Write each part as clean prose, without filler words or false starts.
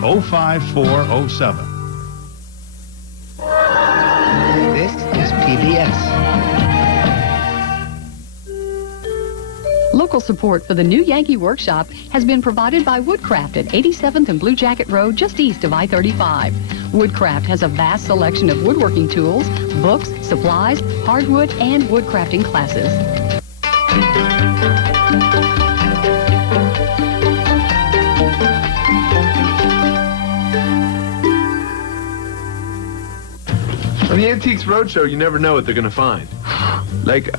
05407. This is PBS. Local support for the new Yankee Workshop has been provided by Woodcraft at 87th and Blue Jacket Road, just east of I-35. Woodcraft has a vast selection of woodworking tools, books, supplies, hardwood, and woodcrafting classes. On the Antiques Roadshow, you never know what they're gonna find. Like,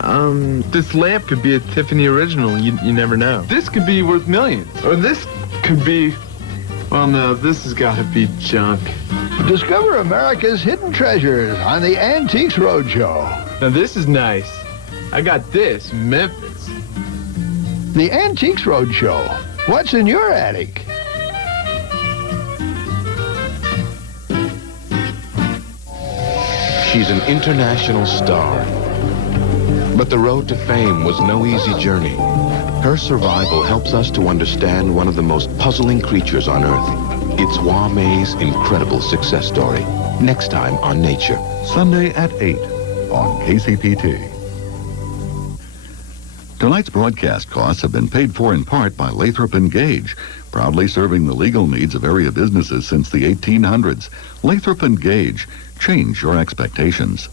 this lamp could be a Tiffany original. You never know. This could be worth millions. Or this could be... Well, no, this has got to be junk. Discover America's hidden treasures on the Antiques Roadshow. Now, this is nice. I got this, Memphis. The Antiques Roadshow. What's in your attic? She's an international star. But the road to fame was no easy journey. Her survival helps us to understand one of the most puzzling creatures on Earth. It's Wame's incredible success story. Next time on Nature. Sunday at 8 on KCPT. Tonight's broadcast costs have been paid for in part by Lathrop & Gage, proudly serving the legal needs of area businesses since the 1800s. Lathrop & Gage, change your expectations.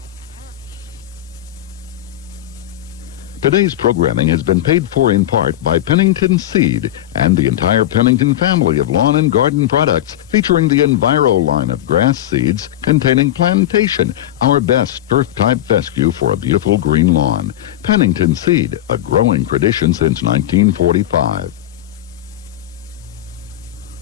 Today's programming has been paid for in part by Pennington Seed and the entire Pennington family of lawn and garden products, featuring the Enviro line of grass seeds containing Plantation, our best turf-type fescue for a beautiful green lawn. Pennington Seed, a growing tradition since 1945.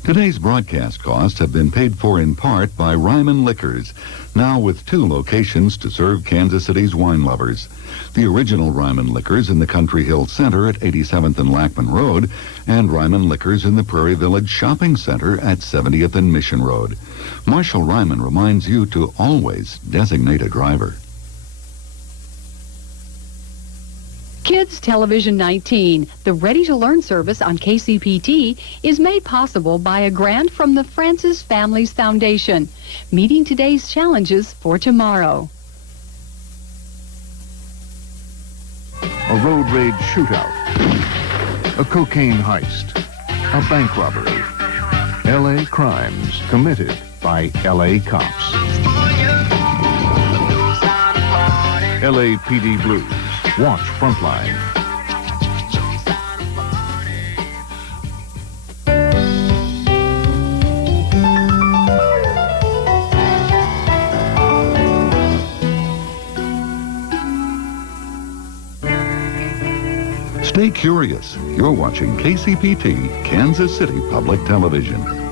Today's broadcast costs have been paid for in part by Ryman Liquors, now with 2 locations to serve Kansas City's wine lovers. The original Ryman Liquors in the Country Hill Center at 87th and Lackman Road, and Ryman Liquors in the Prairie Village Shopping Center at 70th and Mission Road. Marshall Ryman reminds you to always designate a driver. Kids Television 19, the ready-to-learn service on KCPT, is made possible by a grant from the Francis Families Foundation, meeting today's challenges for tomorrow. A road rage shootout. A cocaine heist. A bank robbery. L.A. crimes committed by L.A. cops. LAPD Blues. Watch Frontline. Stay curious. You're watching KCPT, Kansas City Public Television.